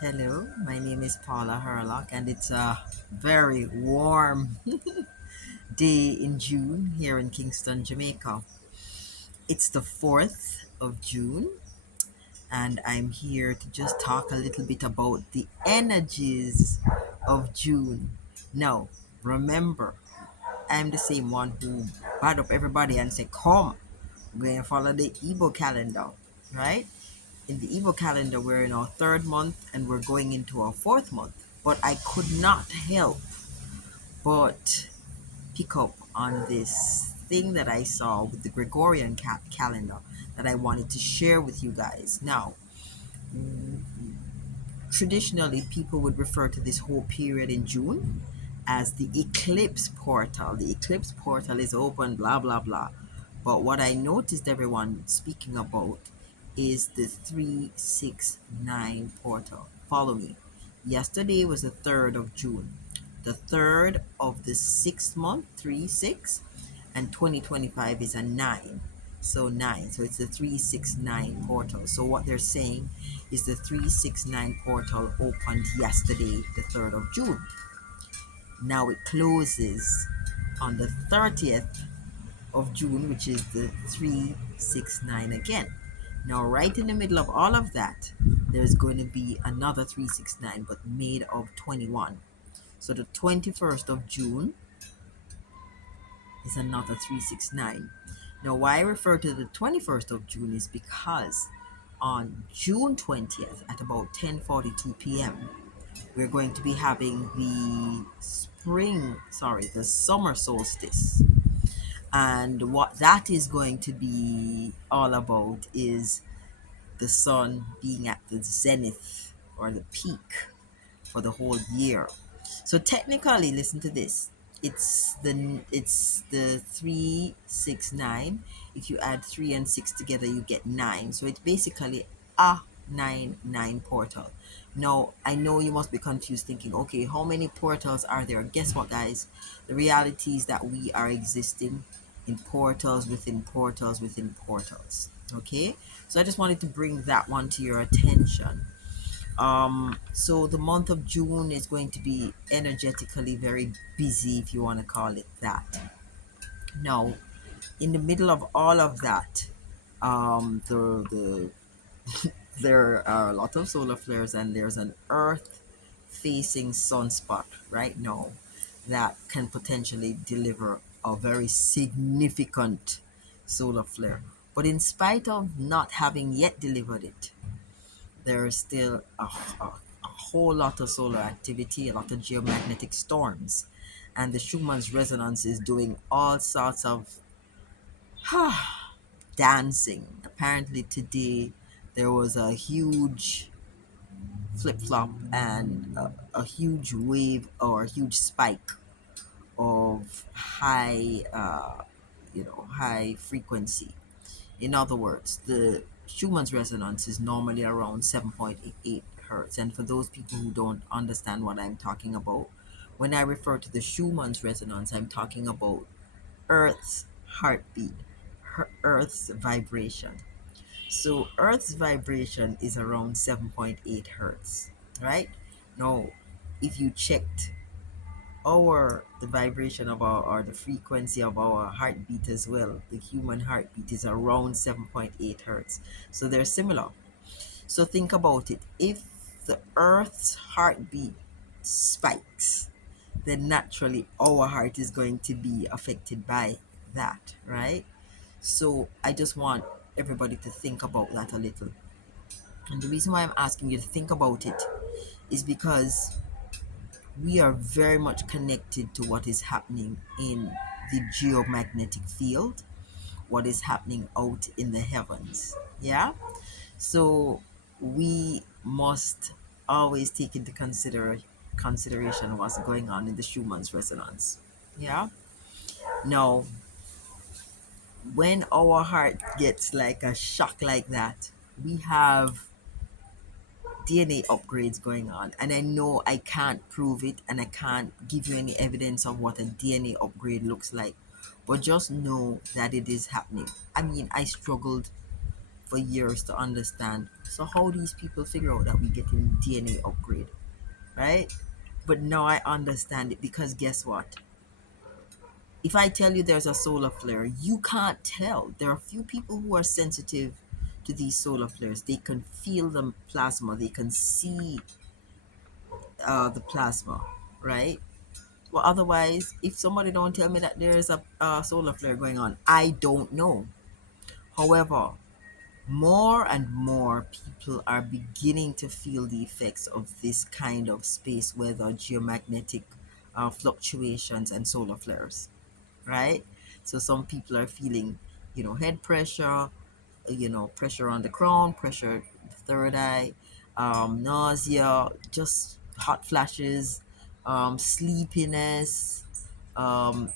Hello, my name is Paula Herlock, and it's a very warm day in June here in Kingston, Jamaica. It's the 4th of June, and I'm here to just talk a little bit about the energies of June. Now, remember, I'm the same one who brought up everybody and said, Come, we're going to follow the Igbo calendar, right? In the Igbo calendar, we're in our third month and we're going into our fourth month. But I could not help but pick up on this thing that I saw with the Gregorian calendar that I wanted to share with you guys. Now, traditionally, people would refer to this whole period in June as the eclipse portal. The eclipse portal is open, blah, blah, blah. But what I noticed everyone speaking about is the 369 portal. Follow me. Yesterday was the 3rd of June. The third of the sixth month, 3 6, and 2025 is a 9. So 9. So it's the 369 portal. So what they're saying is the 369 portal opened yesterday, the 3rd of June. Now it closes on the 30th of June, which is the 369 again. Now, right in the middle of all of that, there's going to be another 369, but made of 21. So the 21st of June is another 369. Now, why I refer to the 21st of June is because on June 20th at about 10:42 p.m., we're going to be having the summer solstice. And what that is going to be all about is the sun being at the zenith or the peak for the whole year. So technically, listen to this. It's the 369. If you add 3 and 6 together, you get 9. So it's basically a 9 portal. Now, I know you must be confused thinking, okay, how many portals are there? Guess what, guys? The reality is that we are existing in portals within portals within portals. Okay? So I just wanted to bring that one to your attention. So the month of June is going to be energetically very busy, if you want to call it that. Now, in the middle of all of that, there are a lot of solar flares, and there's an Earth facing sunspot right now that can potentially deliver a very significant solar flare. But in spite of not having yet delivered it, there is still a whole lot of solar activity, a lot of geomagnetic storms, and the Schumann's resonance is doing all sorts of dancing. Apparently, today there was a huge flip flop and a huge wave or a huge spike of high frequency. In other words, the Schumann's resonance is normally around 7.8 hertz. And for those people who don't understand what I'm talking about, when I refer to the Schumann's resonance, I'm talking about Earth's heartbeat, Earth's vibration. So Earth's vibration is around 7.8 hertz, right? Now, if you checked the vibration of our or the frequency of our heartbeat as well, the human heartbeat is around 7.8 hertz, so they're similar. So think about it. If the Earth's heartbeat spikes, then naturally our heart is going to be affected by that, right? So I just want everybody to think about that a little. And the reason why I'm asking you to think about it is because we are very much connected to what is happening in the geomagnetic field, what is happening out in the heavens. Yeah. So we must always take into consideration what's going on in the Schumann's resonance. Yeah. Now, when our heart gets like a shock like that, we have DNA upgrades going on. And I know I can't prove it and I can't give you any evidence of what a DNA upgrade looks like. But just know that it is happening. I mean, I struggled for years to understand. So how these people figure out that we getting DNA upgrade, right? But now I understand it because guess what? If I tell you there's a solar flare, you can't tell. There are a few people who are sensitive to these solar flares. They can feel the plasma, they can see the plasma, right? Well, otherwise, if somebody don't tell me that there is a solar flare going on, I don't know. However, more and more people are beginning to feel the effects of this kind of space weather, geomagnetic fluctuations, and solar flares, right? So some people are feeling, head pressure, pressure on the crown, pressure the third eye, nausea, just hot flashes, sleepiness,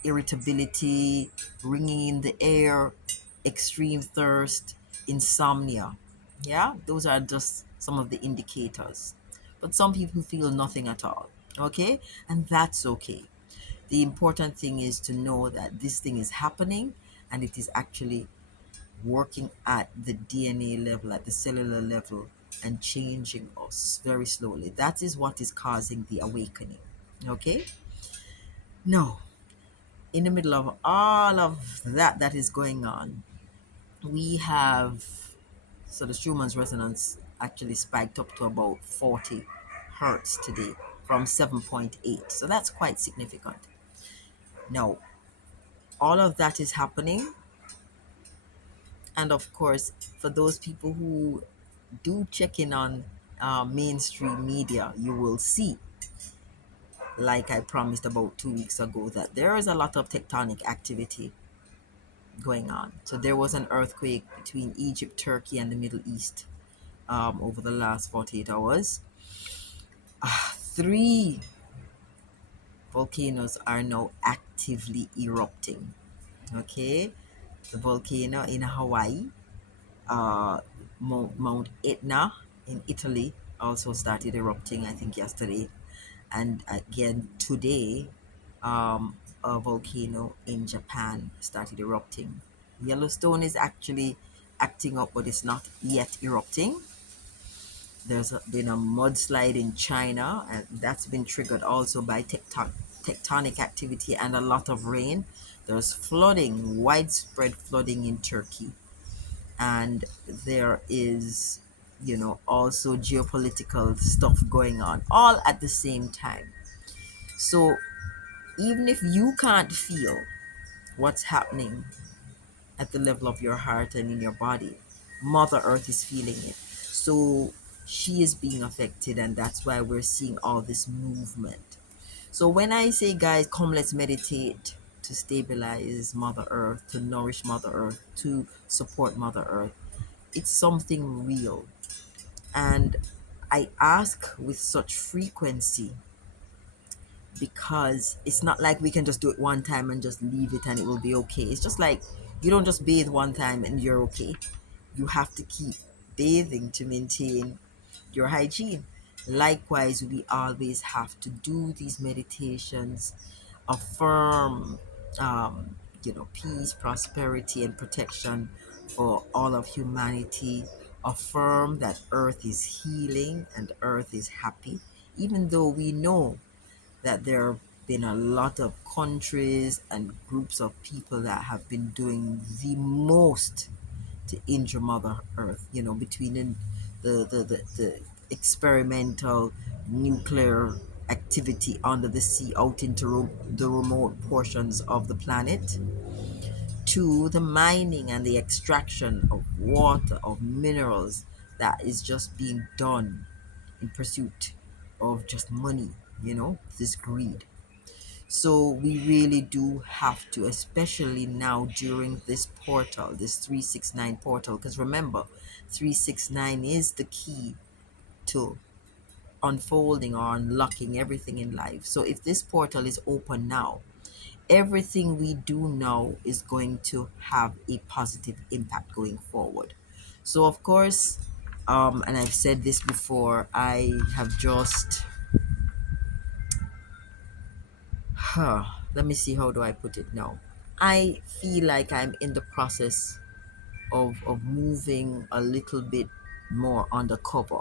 irritability, ringing in the air, extreme thirst, insomnia. Yeah, those are just some of the indicators. But some people feel nothing at all. Okay, and that's okay. The important thing is to know that this thing is happening and it is actually working at the DNA level, at the cellular level, and changing us very slowly. That is what is causing the awakening. Okay? Now, in the middle of all of that is going on, we have, so the Schumann's resonance actually spiked up to about 40 hertz today from 7.8. So that's quite significant. Now, all of that is happening. And of course, for those people who do check in on mainstream media, you will see, like I promised about 2 weeks ago, that there is a lot of tectonic activity going on. So there was an earthquake between Egypt, Turkey, and the Middle East over the last 48 hours. Three volcanoes are now actively erupting. Okay, the volcano in Hawaii, uh, Mount Etna in Italy also started erupting, I think, yesterday. And again, today, a volcano in Japan started erupting. Yellowstone is actually acting up, but it's not yet erupting. There's been a mudslide in China, and that's been triggered also by tectonic activity and a lot of rain. There's flooding, widespread flooding in Turkey. And there is, also geopolitical stuff going on all at the same time. So even if you can't feel what's happening at the level of your heart and in your body, Mother Earth is feeling it. So she is being affected, and that's why we're seeing all this movement. So when I say, guys, come, let's meditate to stabilize Mother Earth, to nourish Mother Earth, to support Mother Earth, it's something real. And I ask with such frequency because it's not like we can just do it one time and just leave it and it will be okay. It's just like you don't just bathe one time and you're okay. You have to keep bathing to maintain your hygiene. Likewise, we always have to do these meditations, affirm, peace, prosperity, and protection for all of humanity. Affirm that Earth is healing and Earth is happy, even though we know that there have been a lot of countries and groups of people that have been doing the most to injure Mother Earth, between the experimental nuclear activity under the sea out into the remote portions of the planet, to the mining and the extraction of water, of minerals that is just being done in pursuit of just money, this greed. So we really do have to, especially now during this portal, this 369 portal, because remember, 369 is the key to unfolding or unlocking everything in life. So if this portal is open now, everything we do now is going to have a positive impact going forward. So, of course, and I've said this before, I have just, let me see, how do I put it now? I feel like I'm in the process of moving a little bit more undercover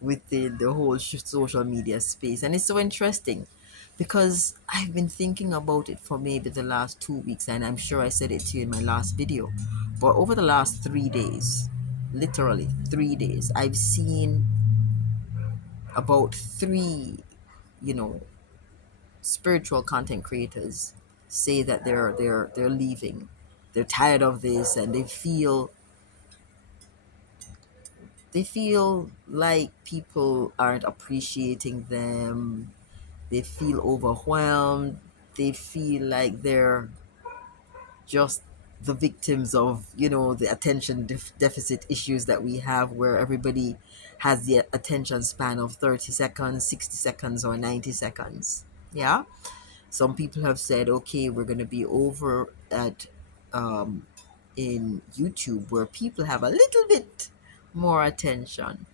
within the whole social media space. And it's so interesting because I've been thinking about it for maybe the last 2 weeks, and I'm sure I said it to you in my last video. But over the last 3 days, literally 3 days, I've seen about three, you know, spiritual content creators say that they're leaving. They're tired of this, and they feel like people aren't appreciating them. They feel overwhelmed. They feel like they're just the victims of, the attention deficit issues that we have, where everybody has the attention span of 30 seconds, 60 seconds, or 90 seconds. Yeah. Some people have said, okay, we're going to be over at um, in YouTube where people have a little bit more attention.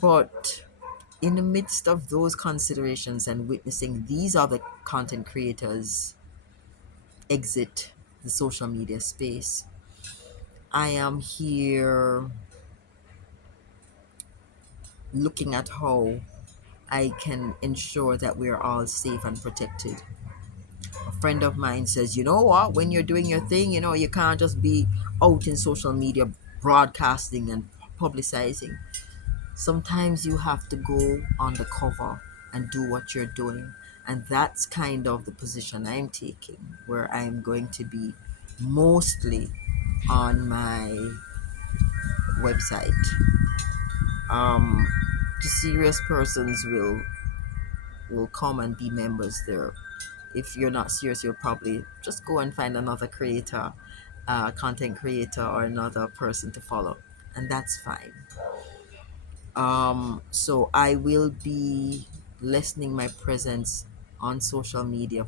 But in the midst of those considerations and witnessing these other content creators exit the social media space, I am here looking at how I can ensure that we're all safe and protected. A friend of mine says, you know what, when you're doing your thing, you can't just be out in social media broadcasting and publicizing. Sometimes you have to go undercover and do what you're doing. And that's kind of the position I'm taking, where I'm going to be mostly on my website. Um, the serious persons will come and be members there. If you're not serious, you'll probably just go and find another creator, content creator, or another person to follow, and that's fine. So I will be lessening my presence on social media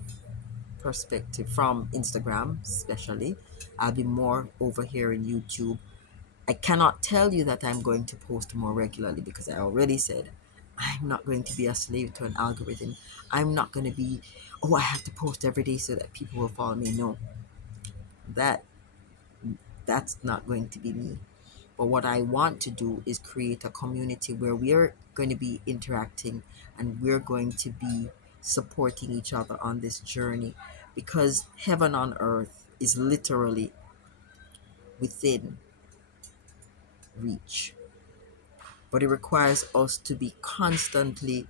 perspective from Instagram, especially. I'll be more over here in YouTube. I cannot tell you that I'm going to post more regularly because I already said I'm not going to be a slave to an algorithm. I'm not going to be, oh, I have to post every day so that people will follow me. No, that that's not going to be me. But what I want to do is create a community where we're going to be interacting and we're going to be supporting each other on this journey, because heaven on earth is literally within reach. But it requires us to be constantly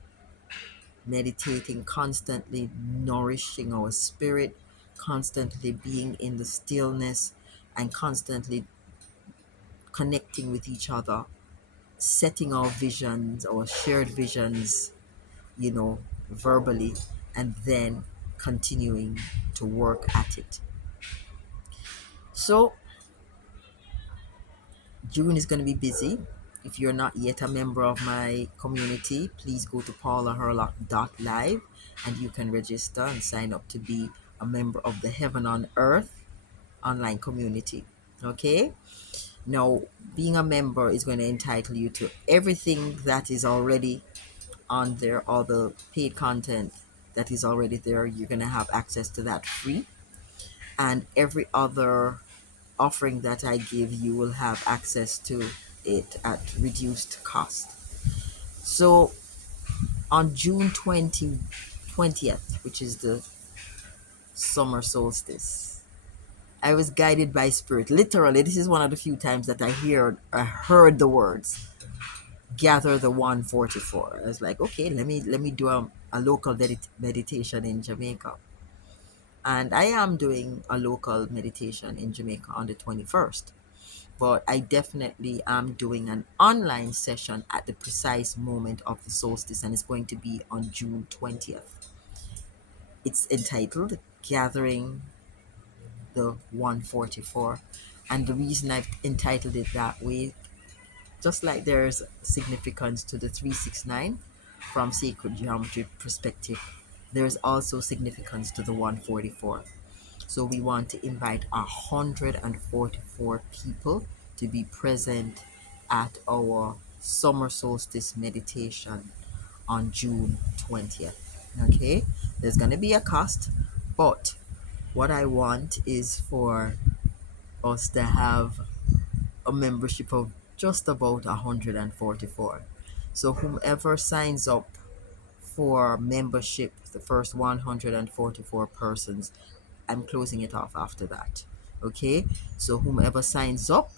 meditating, constantly nourishing our spirit, constantly being in the stillness, and constantly connecting with each other, setting our visions, our shared visions, you know, verbally, and then continuing to work at it. So, June is going to be busy. If you're not yet a member of my community, please go to paulaherlock.live and you can register and sign up to be a member of the Heaven on Earth online community. Okay? Now, being a member is going to entitle you to everything that is already on there, all the paid content that is already there. You're going to have access to that free. And every other offering that I give, you will have access to it at reduced cost. So on June 20th, which is the summer solstice, I was guided by spirit. Literally, this is one of the few times that I heard the words gather the 144. I was like, okay, let me do a local meditation in Jamaica. And I am doing a local meditation in Jamaica on the 21st. But I definitely am doing an online session at the precise moment of the solstice, and it's going to be on June 20th. It's entitled Gathering the 144. And the reason I've entitled it that way, just like there's significance to the 369 from sacred geometry perspective, there's also significance to the 144. So we want to invite 144 people to be present at our summer solstice meditation on June 20th. Okay, there's going to be a cost, but what I want is for us to have a membership of just about 144. So whomever signs up for membership, the first 144 persons, I'm closing it off after that. Okay? So whomever signs up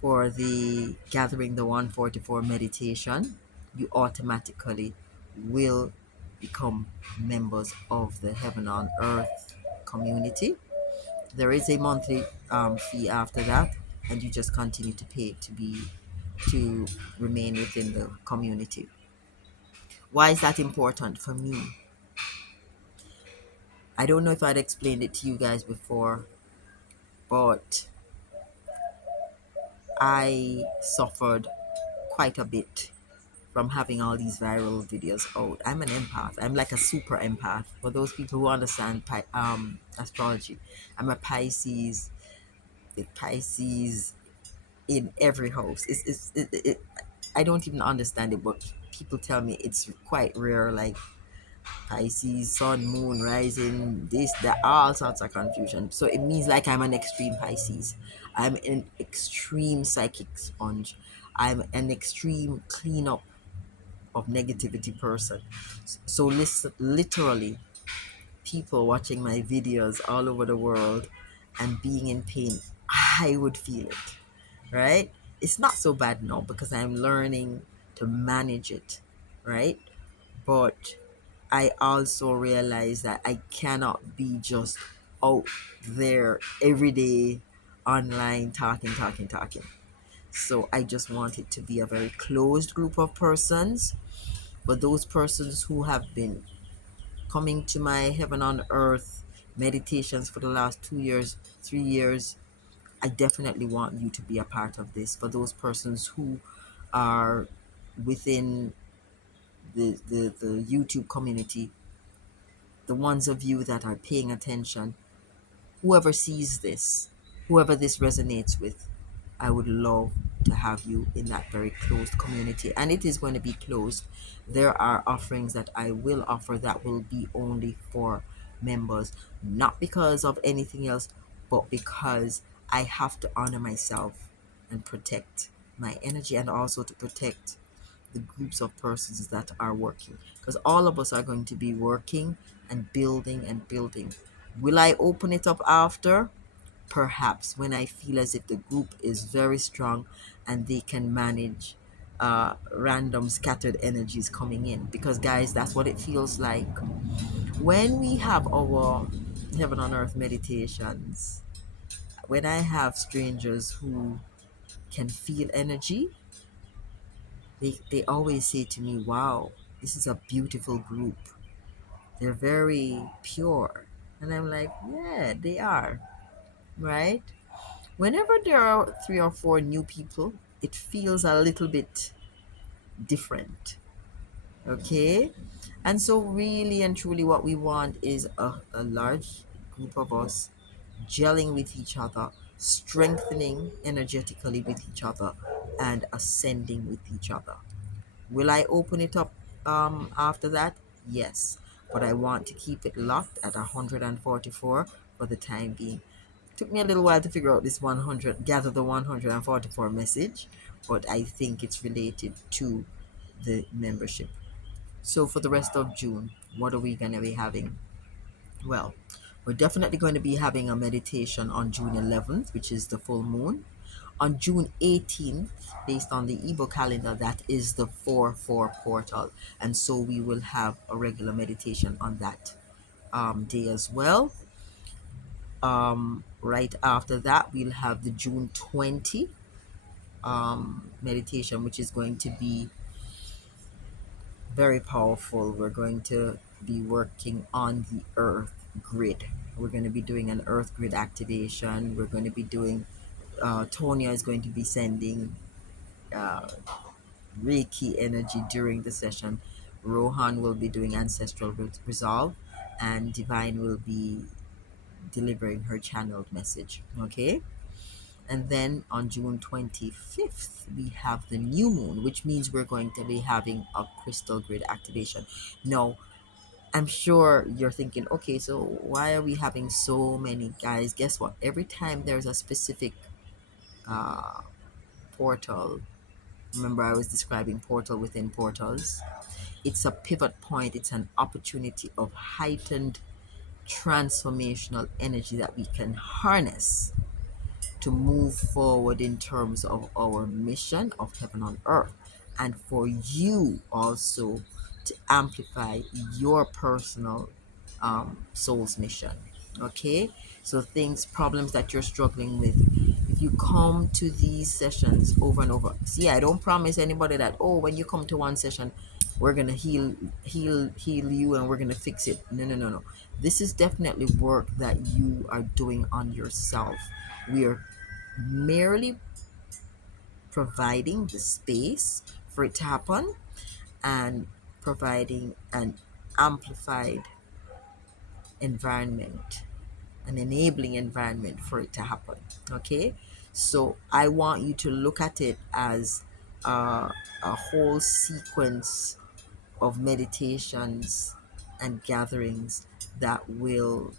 for the gathering the 144 meditation, you automatically will become members of the Heaven on Earth community. There is a monthly fee after that, and you just continue to pay to remain within the community. Why is that important for me? I don't know if I'd explained it to you guys before, but I suffered quite a bit from having all these viral videos out. I'm an empath. I'm like a super empath. For those people who understand astrology, I'm a Pisces. With Pisces in every house. I don't even understand it, but people tell me it's quite rare. Like Pisces, Sun, Moon, Rising, this, that, all sorts of confusion. So it means like I'm an extreme Pisces. I'm an extreme psychic sponge. I'm an extreme cleanup of negativity person. So listen, literally, people watching my videos all over the world and being in pain, I would feel it, right? It's not so bad now because I'm learning to manage it, right? But I also realize that I cannot be just out there every day online talking. So I just want it to be a very closed group of persons. But those persons who have been coming to my Heaven on Earth meditations for the last 2 years, 3 years, I definitely want you to be a part of this. For those persons who are within the YouTube community, the ones of you that are paying attention, whoever sees this, whoever this resonates with, I would love to have you in that very closed community. And it is going to be closed. There are offerings that I will offer that will be only for members, not because of anything else, but because I have to honor myself and protect my energy, and also to protect the groups of persons that are working, because all of us are going to be working and building and building. Will I open it up after? Perhaps, when I feel as if the group is very strong and they can manage random scattered energies coming in. Because, guys, that's what it feels like when we have our Heaven on Earth meditations. When I have strangers who can feel energy, they always say to me, wow, this is a beautiful group. They're very pure. And I'm like, yeah, they are, right? Whenever there are 3 or 4 new people, it feels a little bit different. Okay? And so, really and truly, what we want is a large group of us gelling with each other, strengthening energetically with each other, and ascending with each other. Will I open it up after that? Yes. But I want to keep it locked at 144 for the time being. Took me a little while to figure out this 100, gather the 144 message, but I think it's related to the membership. So for the rest of June, what are we going to be having? Well, we're definitely going to be having a meditation on June 11th, which is the full moon. On June 18th, based on the Igbo calendar, that is the 4-4 portal. And so we will have a regular meditation on that day as well. Right after that, we'll have the June 20 meditation, which is going to be very powerful. We're going to be working on the earth grid. We're going to be doing an earth grid activation. We're going to be doing, Tonya is going to be sending uh, Reiki energy during the session. Rohan will be doing ancestral resolve, and Divine will be delivering her channeled message. Okay. And then on June 25th, we have the new moon, which means we're going to be having a crystal grid activation. Now, I'm sure you're thinking, okay, so why are we having so many guys? Guess what? Every time there's a specific uh, portal, remember I was describing portal within portals, it's a pivot point, it's an opportunity of heightened transformational energy that we can harness to move forward in terms of our mission of heaven on earth, and for you also to amplify your personal soul's mission. Okay, so things, problems that you're struggling with, if you come to these sessions over and over, see, I don't promise anybody that, oh, when you come to one session we're gonna heal you and we're gonna fix it. No, no, no, no. This is definitely work that you are doing on yourself. We are merely providing the space for it to happen, and providing an amplified environment, an enabling environment for it to happen. Okay, so I want you to look at it as a whole sequence of meditations and gatherings that will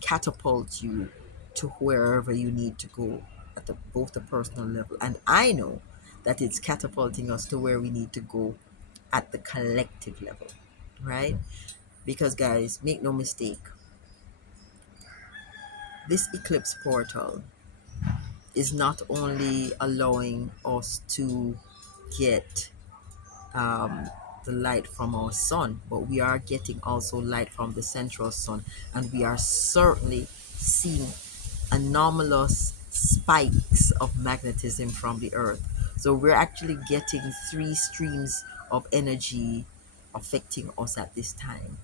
catapult you to wherever you need to go at both the personal level. And I know that it's catapulting us to where we need to go at the collective level, right? Because, guys, make no mistake, this eclipse portal is not only allowing us to get um, the light from our sun, but we are getting also light from the central sun, and we are certainly seeing anomalous spikes of magnetism from the earth. So we're actually getting three streams of energy affecting us at this time.